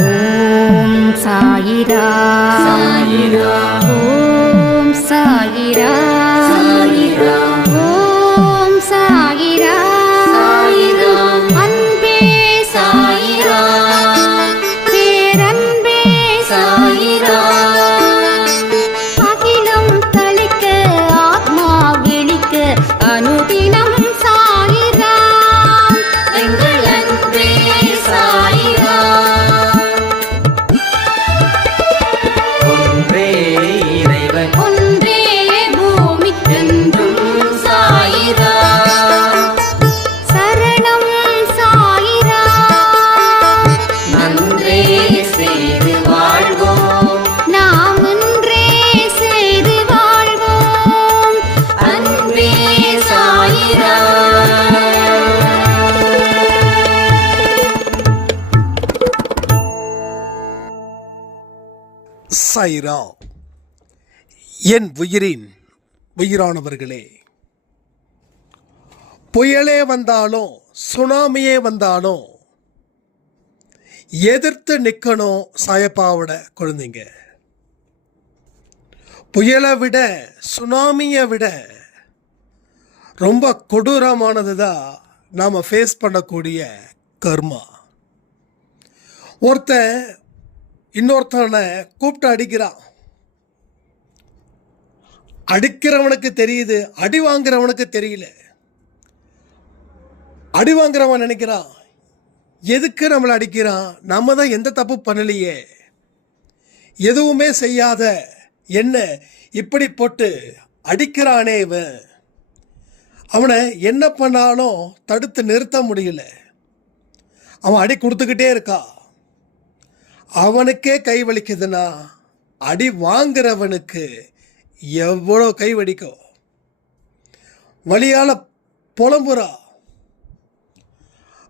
ஓம் சாயிரா சாயிரா ஓம் சாயிரா சாயிரா ஓம் சாயிரா சாயிரா அன்பே சாயிரா பேரன்பே சாயிரா அகிலம் தளிக்க ஆத்மா விழிக்க அனுதினம் சாயிரா எங்கள் அன்பே சாயிரா ஒன்றே இறைவன் ஒன்றே பூமிக்கென்றும் சாயிரா சரணம் சாயிரா நன்றே செய்து வாழ்வோம் நாம் ஒன்றே செய்து வாழ்வோம் அன்பே சாயிரா சாயிரா. என் உயிரின் உயிரானவர்களே, புயலே வந்தாலும் சுனாமியே வந்தாலும் எதிர்த்து நிற்கணும் சாயப்பாவோட குழந்தைங்க. புயலை விட சுனாமியை விட ரொம்ப கொடூரமானது தான் நாம் ஃபேஸ் பண்ணக்கூடிய கர்மா. ஒருத்தன் இன்னொருத்தனை கூப்பிட்டு அடிக்கிறான். அடிக்கிறவனுக்கு தெரியுது, அடி வாங்குறவனுக்கு தெரியல. அடி வாங்குறவன் நினைக்கிறான், எதுக்கு நம்மளை அடிக்கிறான், நம்ம தான் எந்த தப்பு பண்ணலையே, எதுவுமே செய்யாத என்ன இப்படி போட்டு அடிக்கிறானே இவன், அவனை என்ன பண்ணாலும் தடுத்து நிறுத்த முடியல, அவன் அடி கொடுத்துக்கிட்டே இருக்கா. அவனுக்கே கை வலிக்குதுன்னா அடி வாங்குறவனுக்கு எவ்வளோ கை வலிக்கும். வலியால் புலம்புறா.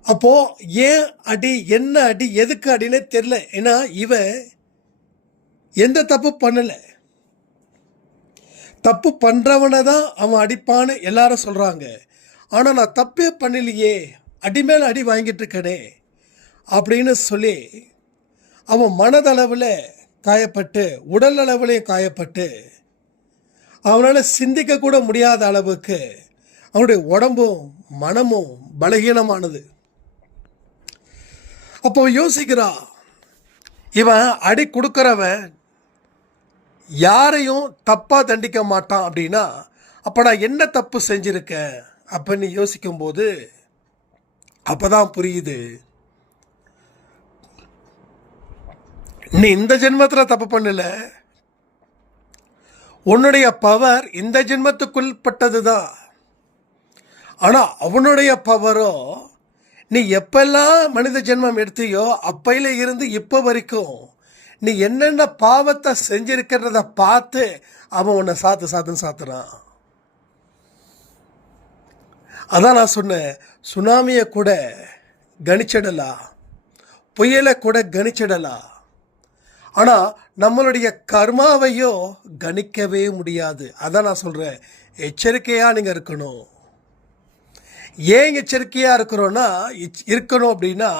அப்போ ஏன் அடி, என்ன அடி, எதுக்கு அடினே தெரியல. ஏன்னா இவன் எந்த தப்பு பண்ணலை. தப்பு பண்ணுறவனை தான் அவன் அடிப்பான்னு எல்லாரும் சொல்கிறாங்க. ஆனால் நான் தப்பே பண்ணலையே, அடி மேலே அடி வாங்கிட்டு இருக்கனே அப்படின்னு சொல்லி அவன் மனதளவில் காயப்பட்டு உடல் அளவுலேயும் காயப்பட்டு அவனால் சிந்திக்க கூட முடியாத அளவுக்கு அவனுடைய உடம்பும் மனமும் பலகீனமானது. அப்போ யோசிக்கிறான், இவன் அடி கொடுக்குறவன் யாரையும் தப்பாக தண்டிக்க மாட்டான் அப்படின்னா அப்போ நான் என்ன தப்பு செஞ்சுருக்கேன் அப்படின்னு யோசிக்கும்போது அப்போ தான் புரியுது, நீ இந்த ஜென்மத்தில் தப்பு பண்ணல, உன்னுடைய பவர் இந்த ஜென்மத்துக்குள்பட்டது தான். ஆனால் அவனுடைய பவரோ நீ எப்பெல்லாம் மனித ஜென்மம் எடுத்தியோ அப்பையில இருந்து இப்போ வரைக்கும் நீ என்னென்ன பாவத்தை செஞ்சிருக்கிறத பார்த்து அவன் உன்னை சாத்துன்னு சாத்துறான். அதான் நான் சொன்னேன், சுனாமியை கூட கணிச்சிடலாம், புயலை கூட கணிச்சிடலாம், ஆனால் நம்மளுடைய கர்மாவையோ கணிக்கவே முடியாது. அதான் நான் சொல்கிறேன், எச்சரிக்கையாக நீங்கள் இருக்கணும். ஏன் எச்சரிக்கையாக இருக்கணும் அப்படின்னா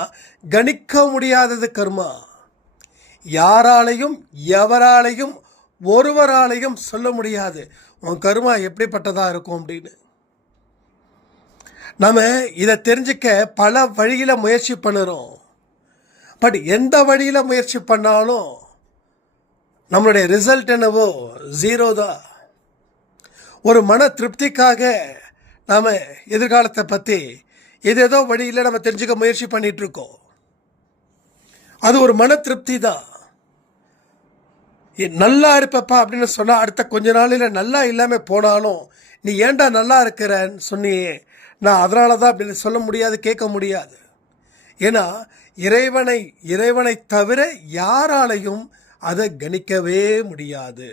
கணிக்க முடியாதது கர்மா. யாராலையும் எவராலையும் ஒருவராலையும் சொல்ல முடியாது உன் கர்மா எப்படிப்பட்டதாக இருக்கும் அப்படின்னு. நம்ம இதை தெரிஞ்சுக்க பல வழியில் முயற்சி பண்ணுறோம். பட் எந்த வழியில் முயற்சி பண்ணாலும் நம்மளுடைய ரிசல்ட் என்னவோ 0 தான். ஒரு மன திருப்திக்காக நாம் எதிர்காலத்தை பற்றி ஏதேதோ வழியில் நம்ம தெரிஞ்சுக்க முயற்சி பண்ணிகிட்ருக்கோம். அது ஒரு மன திருப்தி தான். நல்லா இருப்பப்பா அப்படின்னு சொன்னால் அடுத்த கொஞ்ச நாளில் நல்லா இல்லாமல் போனாலும் நீ ஏன்டா நல்லா இருக்கிறன்னு சொன்னியே, நான் அதனால தான் அப்படின்னு சொல்ல முடியாது, கேட்க முடியாது. ஏன்னா இறைவனை தவிர யாராலையும் அதை கணிக்கவே முடியாது.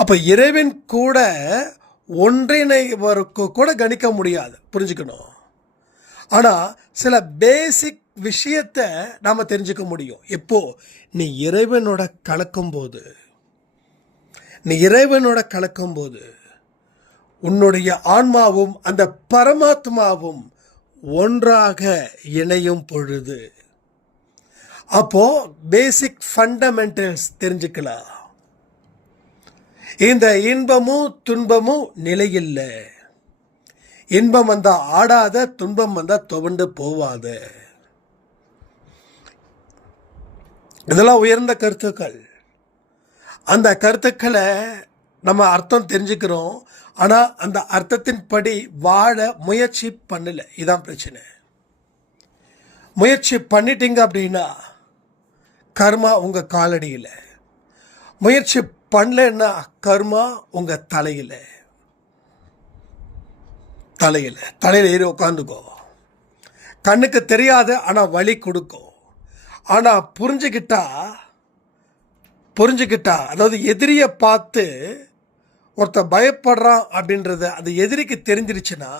அப்போ இறைவன் கூட ஒன்றிணைவருக்கு கூட கணிக்க முடியாது, புரிஞ்சுக்கணும். ஆனால் சில பேசிக் விஷயத்தை நாம் தெரிஞ்சுக்க முடியும். எப்போ நீ இறைவனோட கலக்கும்போது உன்னுடைய ஆன்மாவும் அந்த பரமாத்மாவும் ஒன்றாக இணையும் பொழுது அப்போ பேசிக் ஃபண்டமெண்டல்ஸ் தெரிஞ்சுக்கலாம். இந்த இன்பமும் துன்பமும் நிலையில்லை. இன்பம் வந்தா ஆடாத, துன்பம் வந்தா துவண்டு போவாத. இதெல்லாம் உயர்ந்த கருத்துக்கள். அந்த கருத்துக்களை நம்ம அர்த்தம் தெரிஞ்சுக்கிறோம், ஆனால் அந்த அர்த்தத்தின்படி வாழ முயற்சி பண்ணல. இதான் பிரச்சனை. முயற்சி பண்ணிட்டீங்க அப்படின்னா கர்மா உங்கள் காலடியில், முயற்சி பண்ணலன்னா கர்மா உங்கள் தலையில் ஏறி உட்காந்துக்கோ. கண்ணுக்கு தெரியாது, ஆனால் வலி கொடுக்கும். ஆனால் புரிஞ்சுக்கிட்டா அதாவது எதிரியை பார்த்து ஒருத்தன் பயப்படுறான் அப்படின்றத அந்த எதிரிக்கு தெரிஞ்சிருச்சுன்னா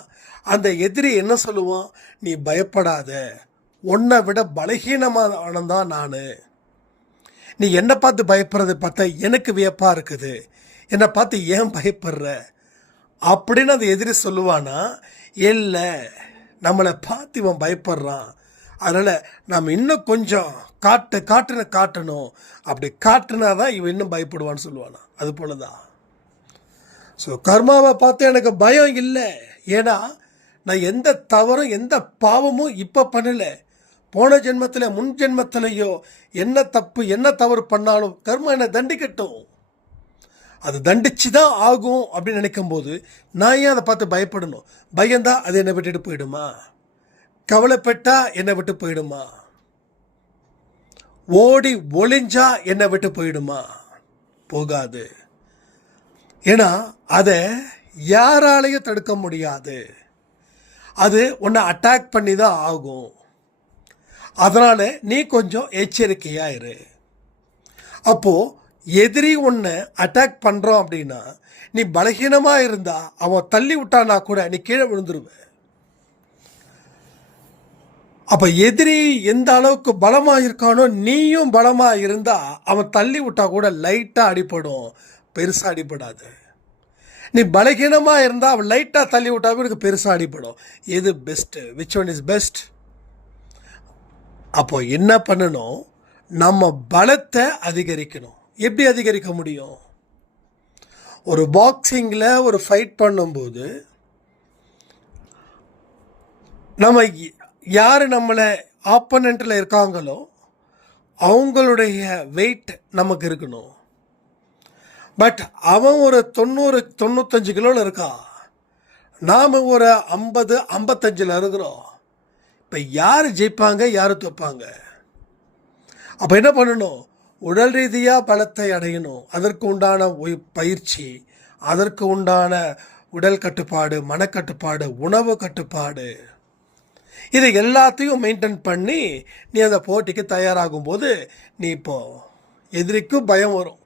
அந்த எதிரி என்ன சொல்லுவான், நீ பயப்படாத, உன்னை விட பலகீனமானதான் நான், நீ என்னை பார்த்து பயப்படுறதை பார்த்தா எனக்கு வியப்பாக இருக்குது, என்னை பார்த்து ஏன் பயப்படுற அப்படின்னு அந்த எதிரி சொல்லுவானா? இல்லை, நம்மளை பார்த்து இவன் பயப்படுறான், அதனால் நாம் இன்னும் கொஞ்சம் காட்டணும், அப்படி காட்டுனா தான் இவன் இன்னும் பயப்படுவான்னு சொல்லுவானா? அது போல தான். ஸோ கர்மாவை பார்த்து எனக்கு பயம் இல்லை. ஏன்னா நான் எந்த தவறும் எந்த பாவமும் இப்போ பண்ணலை. போன ஜென்மத்தில் முன் ஜென்மத்திலையோ என்ன தப்பு என்ன தவறு பண்ணாலும் கர்மா என்னை தண்டிக்கட்டும், அது தண்டிச்சு தான் ஆகும் அப்படின்னு நினைக்கும் போது நான் ஏன் அதை பார்த்து பயப்படணும்? பயந்தா அது என்னை விட்டுட்டு போயிடுமா? கவலைப்பட்டா என்னை விட்டு போயிடுமா? ஓடி ஒளிஞ்சா என்னை விட்டு போயிடுமா? போகாது. ஏன்னா அதை யாராலையும் தடுக்க முடியாது. அது உன்னை அட்டாக் பண்ணி தான் ஆகும். அதனால நீ கொஞ்சம் எச்சரிக்கையா இரு. அப்போ எதிரி உன்னை அட்டாக் பண்றான் அப்படின்னா நீ பலகீனமா இருந்தா அவன் தள்ளி விட்டானா கூட நீ கீழே விழுந்துருவ. அப்ப எதிரி எந்த அளவுக்கு பலமா இருக்கானோ நீயும் பலமா இருந்தா அவன் தள்ளி விட்டா கூட லைட்டா அடிபடும், பெருசா அடிபடாது. நீ பலகீனமா இருந்தா அவன் லைட்டா தள்ளி விட்டாவே எனக்கு பெருசா அடிபடும். எது best? Which one is best? அப்போ என்ன பண்ணணும்? நம்ம பலத்தை அதிகரிக்கணும். எப்படி அதிகரிக்க முடியும்? ஒரு பாக்ஸிங்கில் ஒரு ஃபைட் பண்ணும்போது நம்ம யார் நம்மளை ஆப்போனண்ட்டில் இருக்காங்களோ அவங்களுடைய வெயிட் நமக்கு இருக்கணும். பட் அவன் ஒரு 90-95 கிலோவில் இருக்கான், நாம் ஒரு 50-55 இருக்கிறோம். இப்போ யார் ஜெயிப்பாங்க, யார் தோப்பாங்க? அப்போ என்ன பண்ணணும்? உடல் ரீதியாக பலத்தை அடையணும். அதற்கு உண்டான பயிற்சி, அதற்கு உண்டான உடல் கட்டுப்பாடு, மனக்கட்டுப்பாடு, உணவு கட்டுப்பாடு, இதை எல்லாத்தையும் மெயின்டைன் பண்ணி நீ அந்த போட்டிக்கு தயாராகும் போது நீ இப்போ எதிரிக்கும் பயம் வரும்.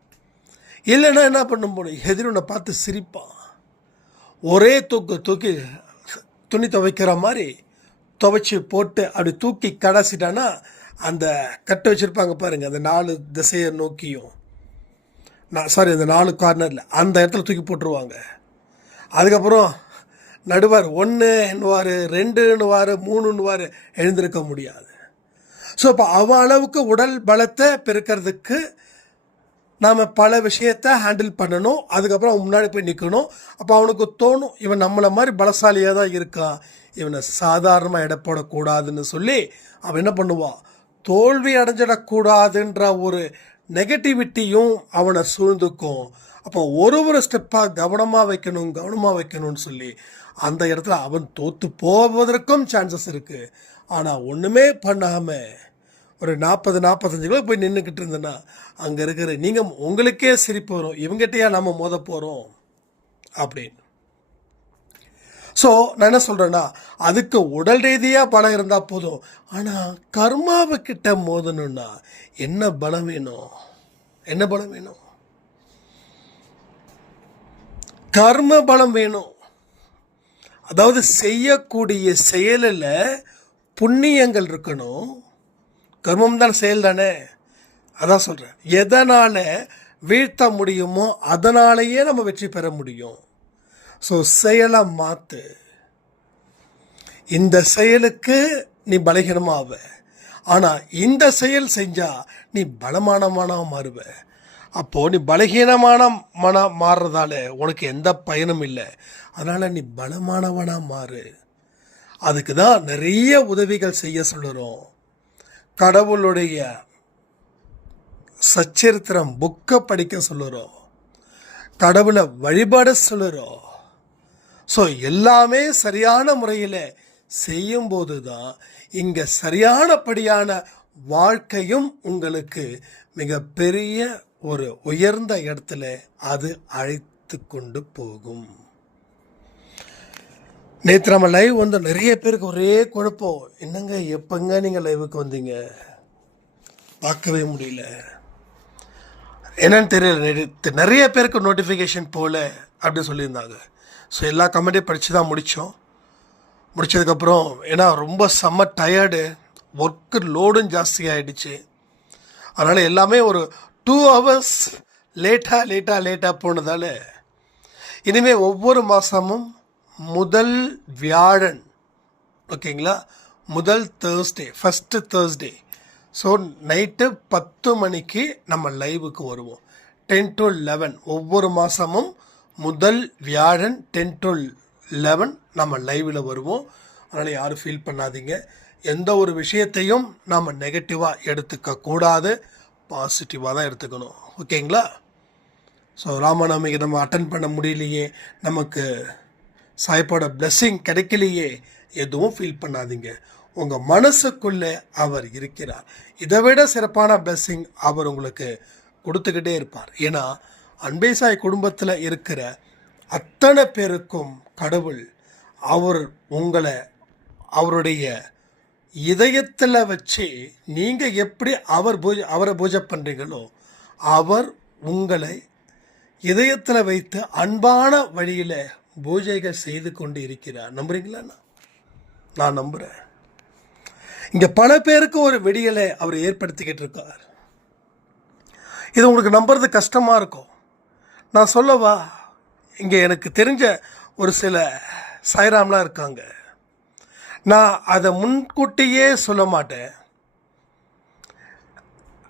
இல்லைன்னா என்ன பண்ண முடியும்? எதிரி உன்னை பார்த்து சிரிப்பான். ஒரே தூக்கி துணி துவைக்கிற மாதிரி துவைச்சி போட்டு அப்படி தூக்கி கடைசிட்டானா அந்த கட்டை வச்சுருப்பாங்க பாருங்கள், அந்த 4 திசையை நோக்கியும், அந்த 4 கார்னரில் அந்த இடத்துல தூக்கி போட்டுருவாங்க. அதுக்கப்புறம் நடுவார் 1 2 3 எழுந்திருக்க முடியாது. ஸோ இப்போ அவன் அளவுக்கு உடல் பலத்தை பெருக்கிறதுக்கு நாம் பல விஷயத்தை ஹேண்டில் பண்ணணும். அதுக்கப்புறம் அவன் முன்னாடி போய் நிற்கணும். அப்போ அவனுக்கு தோணும், இவன் நம்மளை மாதிரி பலசாலியாக தான் இருக்கான், இவனை சாதாரணமாக எடை போடக்கூடாதுன்னு சொல்லி அவன் என்ன பண்ணுவான்? தோல்வி அடைஞ்சிடக்கூடாதுன்ற ஒரு நெகட்டிவிட்டியும் அவனை சூழ்ந்துக்கும். அப்போ ஒரு ஸ்டெப்பாக கவனமாக வைக்கணும்னு சொல்லி அந்த இடத்துல அவன் தோற்று போவதற்கும் சான்சஸ் இருக்குது. ஆனால் ஒன்றுமே பண்ணாமல் ஒரு 40-45 கிலோ போய் நின்றுக்கிட்டு இருந்தேன்னா அங்கே இருக்கிற நீங்கள் உங்களுக்கே சிரிப்பு வரும், இவங்ககிட்டயா நம்ம மோத போகிறோம் அப்படின்னு. ஸோ நான் என்ன சொல்கிறேன்னா, அதுக்கு உடல் ரீதியாக பலம் இருந்தால் போதும். ஆனால் கர்மாவுக்கிட்ட மோதணும்னா என்ன பலம் வேணும்? கர்ம பலம் வேணும். அதாவது செய்யக்கூடிய செயலில் புண்ணியங்கள் இருக்கணும். கர்மம் தான் செயல் தானே, அதான் சொல்கிறேன். எதனால் வீழ்த்த முடியுமோ அதனாலேயே நம்ம வெற்றி பெற முடியும். ஸோ செயலை மாற்று. இந்த செயலுக்கு நீ பலகீனமாவ, ஆனால் இந்த செயல் செஞ்சால் நீ பலமானவனாக மாறுவ. அப்போது நீ பலகீனமான மனம் மாறுறதால உனக்கு எந்த பயனும் இல்லை. அதனால் நீ பலமானவனாக மாறு. அதுக்கு தான் நிறைய உதவிகள் செய்ய சொல்லுறோம். கடவுளுடைய சச்சரித்திரம் புக்கை படிக்க சொல்லுறோம். கடவுளை வழிபாட சொல்லுறோம். ஸோ எல்லாமே சரியான முறையில் செய்யும்போது தான் இங்கே சரியானபடியான வாழ்க்கையும் உங்களுக்கு மிகப்பெரிய ஒரு உயர்ந்த இடத்துல அது அழைத்து கொண்டு போகும். நேற்று நம்ம லைவ் வந்து நிறைய பேருக்கு ஒரே குழப்பம், என்னங்க எப்பங்க நீங்கள் லைவுக்கு வந்தீங்க, பார்க்கவே முடியல, என்னன்னு தெரியல. நிறைய பேருக்கு நோட்டிஃபிகேஷன் போகல அப்படின்னு சொல்லியிருந்தாங்க. ஸோ எல்லா கமெண்ட்டையும் படித்து தான் முடித்ததுக்கப்புறம் ஏன்னா ரொம்ப செம்ம டயர்டு, ஒர்க்கு லோடும் ஜாஸ்தி ஆகிடுச்சு. அதனால் எல்லாமே ஒரு 2 hours லேட்டாக போனதால் இனிமேல் ஒவ்வொரு மாதமும் முதல் வியாழன், ஓகேங்களா, முதல் Thursday, first Thursday, so night 10 மணிக்கு நம்ம லைவுக்கு வருவோம். 10 to 11 ஒவ்வொரு மாதமும் முதல் வியாழன் 10 to 11 நம்ம லைவில் வருவோம். அதனால் யாரும் ஃபீல் பண்ணாதீங்க. எந்த ஒரு விஷயத்தையும் நாம் நெகட்டிவாக எடுத்துக்க கூடாது, பாசிட்டிவாக தான் எடுத்துக்கணும், ஓகேங்களா. ஸோ ராமநவமிக்கு நம்ம அட்டன் பண்ண முடியலையே, நமக்கு சாய்ப்பாட பிளெஸ்ஸிங் கிடைக்கலையே, எதுவும் ஃபீல் பண்ணாதீங்க. உங்கள் மனசுக்குள்ளே அவர் இருக்கிறார். இதை விட சிறப்பான பிளெஸ்ஸிங் அவர் உங்களுக்கு கொடுத்துக்கிட்டே இருப்பார். ஏன்னா அன்பே சாய் குடும்பத்தில் இருக்கிற அத்தனை பேருக்கும் கடவுள் அவர் உங்களை அவருடைய இதயத்தில் வச்சு நீங்கள் எப்படி அவரை பூஜை பண்ணுறீங்களோ அவர் உங்களை இதயத்தில் வைத்து அன்பான வழியில் பூஜைகள் செய்து கொண்டு இருக்கிறார். நம்புறீங்களா? நான் நம்புகிறேன். இங்கே பல பேருக்கு ஒரு விடியலை அவர் ஏற்படுத்திக்கிட்டு இருக்கார். இது உங்களுக்கு நம்புறது கஷ்டமாக இருக்கும். நான் சொல்லவா, இங்கே எனக்கு தெரிஞ்ச ஒரு சில சாய்ராம்லாம் இருக்காங்க. நான் அதை முன்கூட்டியே சொல்ல மாட்டேன்,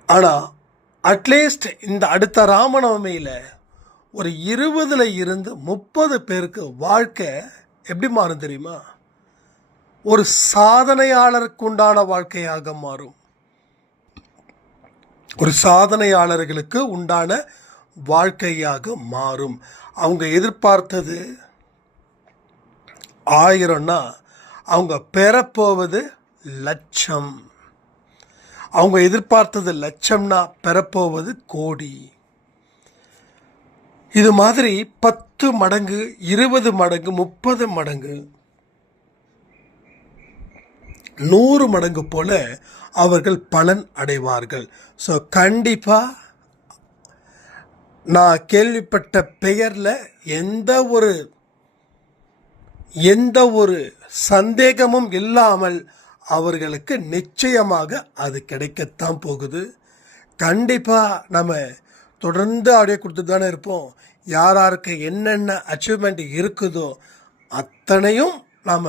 ஆனால் அட்லீஸ்ட் இந்த அடுத்த ராமநவமியில் ஒரு 20 இருந்து 30 பேருக்கு வாழ்க்கை எப்படி மாறும் தெரியுமா? ஒரு சாதனையாளருக்கு உண்டான வாழ்க்கையாக மாறும். ஒரு சாதனையாளர்களுக்கு உண்டான வாழ்க்கையாக மாறும். அவங்க எதிர்பார்த்தது 1000னா அவங்க பெறப்போவது 1,00,000. அவங்க எதிர்பார்த்தது 1,00,000னா பெறப்போவது கோடி. இது மாதிரி 10 மடங்கு, 20 மடங்கு, 30 மடங்கு, 100 மடங்கு போல அவர்கள் பலன் அடைவார்கள். ஸோ கண்டிப்பாக நான் கேள்விப்பட்ட பெயரில் எந்த ஒரு சந்தேகமும் இல்லாமல் அவர்களுக்கு நிச்சயமாக அது கிடைக்கத்தான் போகுது. கண்டிப்பாக நம்ம தொடர்ந்து ஆடியோ கொடுத்து தானே இருப்போம். யாருக்கு என்னென்ன அச்சீவ்மெண்ட் இருக்குதோ அத்தனையும் நாம்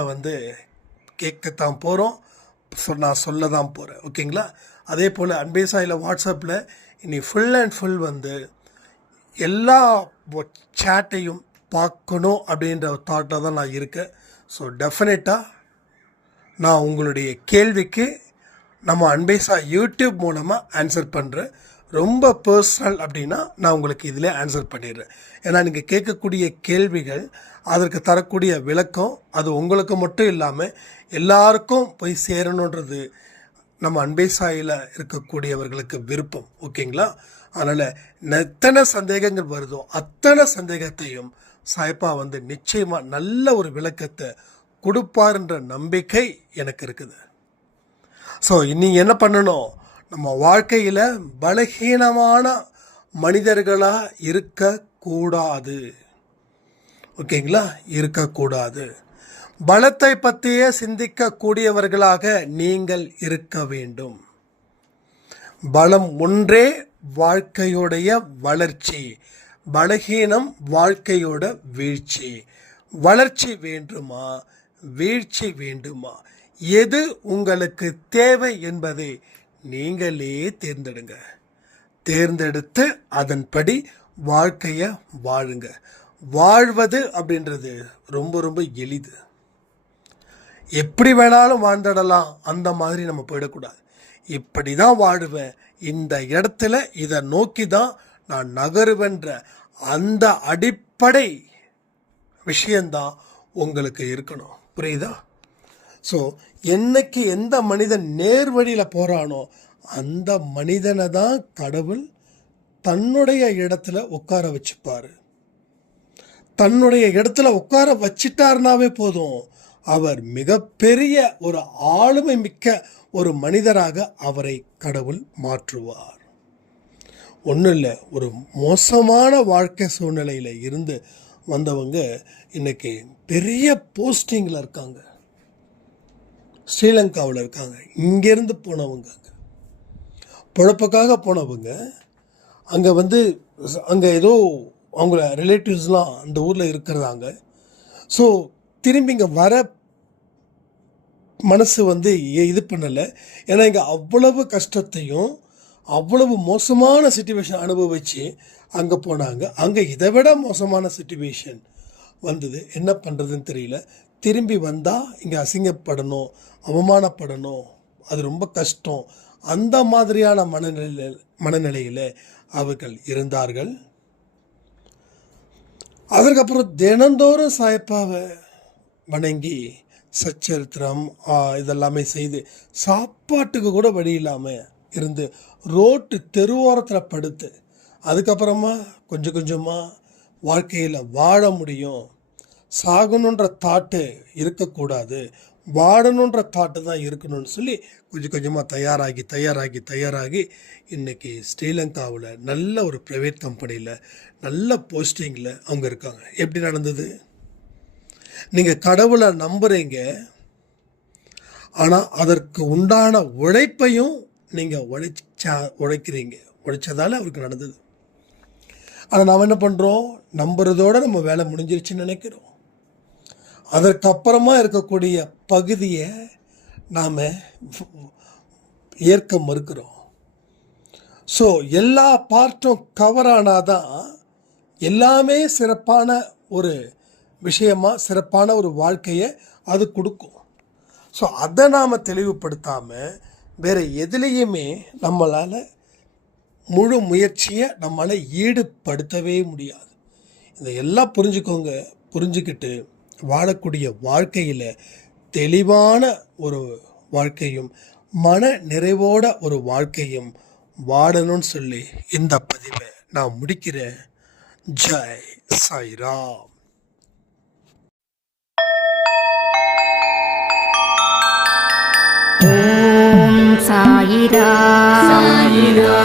கேட்கத்தான் போகிறோம், நான் சொல்ல தான் போகிறேன், ஓகேங்களா. அதே போல் அன்பே சாயில் வாட்ஸ்அப்பில் இனி ஃபுல் அண்ட் ஃபுல் எல்லா சேட்டையும் பார்க்கணும் அப்படின்ற தாட்டில் தான் நான் இருக்கேன். ஸோ டெஃபினட்டாக நான் உங்களுடைய கேள்விக்கு நம்ம அன்பே சாய் யூடியூப் மூலமாக ஆன்சர் பண்ணுறேன். ரொம்ப பர்சனல் அப்படின்னா நான் உங்களுக்கு இதில் ஆன்சர் பண்ணிடுறேன். ஏன்னா நீங்கள் கேட்கக்கூடிய கேள்விகள், அதற்கு தரக்கூடிய விளக்கம் அது உங்களுக்கு மட்டும் இல்லாமல் எல்லாருக்கும் போய் சேரணுன்றது நம்ம அன்பே சாயில் இருக்கக்கூடியவர்களுக்கு விருப்பம், ஓகேங்களா. அதனால் எத்தனை சந்தேகங்கள் வருதோ அத்தனை சந்தேகத்தையும் சாய்ப்பா நிச்சயமாக நல்ல ஒரு விளக்கத்தை கொடுப்பாருன்ற நம்பிக்கை எனக்கு இருக்குது. ஸோ நீங்கள் என்ன பண்ணணும், நம்ம வாழ்க்கையில் பலகீனமான மனிதர்களாக இருக்கக்கூடாது, ஓகேங்களா, இருக்கக்கூடாது. பலத்தை பற்றியே சிந்திக்கக்கூடியவர்களாக நீங்கள் இருக்க வேண்டும். பலம் ஒன்றே வாழ்க்கையுடைய வளர்ச்சி, பலகீனம் வாழ்க்கையோட வீழ்ச்சி. வளர்ச்சி வேண்டுமா, வீழ்ச்சி வேண்டுமா? எது உங்களுக்கு தேவை என்பதை நீங்களே தேர்ந்தெடுங்க. தேர்ந்தெடுத்து அதன்படி வாழ்க்கையை வாழுங்க. வாழ்வது அப்படின்றது ரொம்ப ரொம்ப எளிது. எப்படி வேணாலும் வாழ்ந்துடலாம், அந்த மாதிரி நம்ம போயிடக்கூடாது. இப்படி தான் வாழுவேன், இந்த இடத்துல இதை நோக்கி தான் நான் நகருவேன்ற அந்த அடிப்படை விஷயந்தான் உங்களுக்கு இருக்கணும். புரியுதா? ஸோ என்னைக்கு எந்த மனிதன் நேர் வழியில் போகிறானோ அந்த மனிதனை தான் கடவுள் தன்னுடைய இடத்துல உட்கார வச்சுப்பார். தன்னுடைய இடத்துல உட்கார வச்சிட்டாருனாவே போதும், அவர் மிகப்பெரிய ஒரு ஆளுமை மிக்க ஒரு மனிதராக அவரை கடவுள் மாற்றுவார். ஒன்றும் இல்லை, ஒரு மோசமான வாழ்க்கை சூழ்நிலையில் இருந்து வந்தவங்க இன்னைக்கு பெரிய போஸ்டிங்கில் இருக்காங்க. ஸ்ரீலங்காவில் இருக்காங்க. இங்கேருந்து போனவங்க, அங்கே பொழப்புக்காக போனவங்க, அங்கே ஏதோ அவங்கள ரிலேட்டிவ்ஸ்லாம் அந்த ஊரில் இருக்கிறாங்க. ஸோ திரும்பி இங்கே வர மனசு இது பண்ணலை. ஏன்னா இங்கே அவ்வளவு கஷ்டத்தையும் அவ்வளவு மோசமான சுச்சுவேஷன் அனுபவித்து அங்கே போனாங்க. அங்கே இதை விட மோசமான சுச்சுவேஷன் வந்தது. என்ன பண்ணுறதுன்னு தெரியல. திரும்பி வந்தால் இங்கே அசிங்கப்படணும், அவமானப்படணும், அது ரொம்ப கஷ்டம். அந்த மாதிரியான மனநிலையில் அவர்கள் இருந்தார்கள். அதற்கப்புறம் தினந்தோறும் சாயப்பாவை வணங்கி சச்சரித்திரம் இதெல்லாமே செய்து சாப்பாட்டுக்கு கூட வழி இல்லாமல் இருந்து ரோட்டு தெருவோரத்தில் படுத்து, அதுக்கப்புறமா கொஞ்சம் கொஞ்சமாக வாழ்க்கையில் வாழ முடியும், சாகணுன்ற தாட்டு இருக்கக்கூடாது, வாழணுன்ற தாட்டு தான் இருக்கணும்னு சொல்லி கொஞ்சம் கொஞ்சமாக தயாராகி இன்றைக்கி ஸ்ரீலங்காவில் நல்ல ஒரு ப்ரைவேட் கம்பெனியில் நல்ல போஸ்டிங்கில் அவங்க இருக்காங்க. எப்படி நடந்தது? நீங்கள் கடவுளை நம்புகிறீங்க, ஆனால் அதற்கு உண்டான உழைப்பையும் நீங்கள் உழைச்சதால அவருக்கு நடந்தது. ஆனால் நாம் என்ன பண்ணுறோம்? நம்புறதோடு நம்ம வேலை முடிஞ்சிருச்சுன்னு நினைக்கிறோம். அதற்கப்புறமா இருக்கக்கூடிய பகுதியை நாம் ஏற்க மறுக்கிறோம். ஸோ எல்லா பார்ட்டும் கவர் ஆனாதான் எல்லாமே சிறப்பான ஒரு விஷயமாக, சிறப்பான ஒரு வாழ்க்கையை அது கொடுக்கும். ஸோ அதை நாம் தெளிவுபடுத்தாமல் வேறு எதுலேயுமே நம்மளால் முழு முயற்சியை நம்மளால் ஈடுபடுத்தவே முடியாது. இதையெல்லாம் புரிஞ்சுக்கோங்க. புரிஞ்சுக்கிட்டு வாழக்கூடிய வாழ்க்கையில் தெளிவான ஒரு வாழ்க்கையும் மன நிறைவோட ஒரு வாழ்க்கையும் வாழணும்னு சொல்லி இந்த பதிவை நான் முடிக்கிறேன். ஜெய் சாய்ராம். ஓம் சாயிரா. சாயிரா.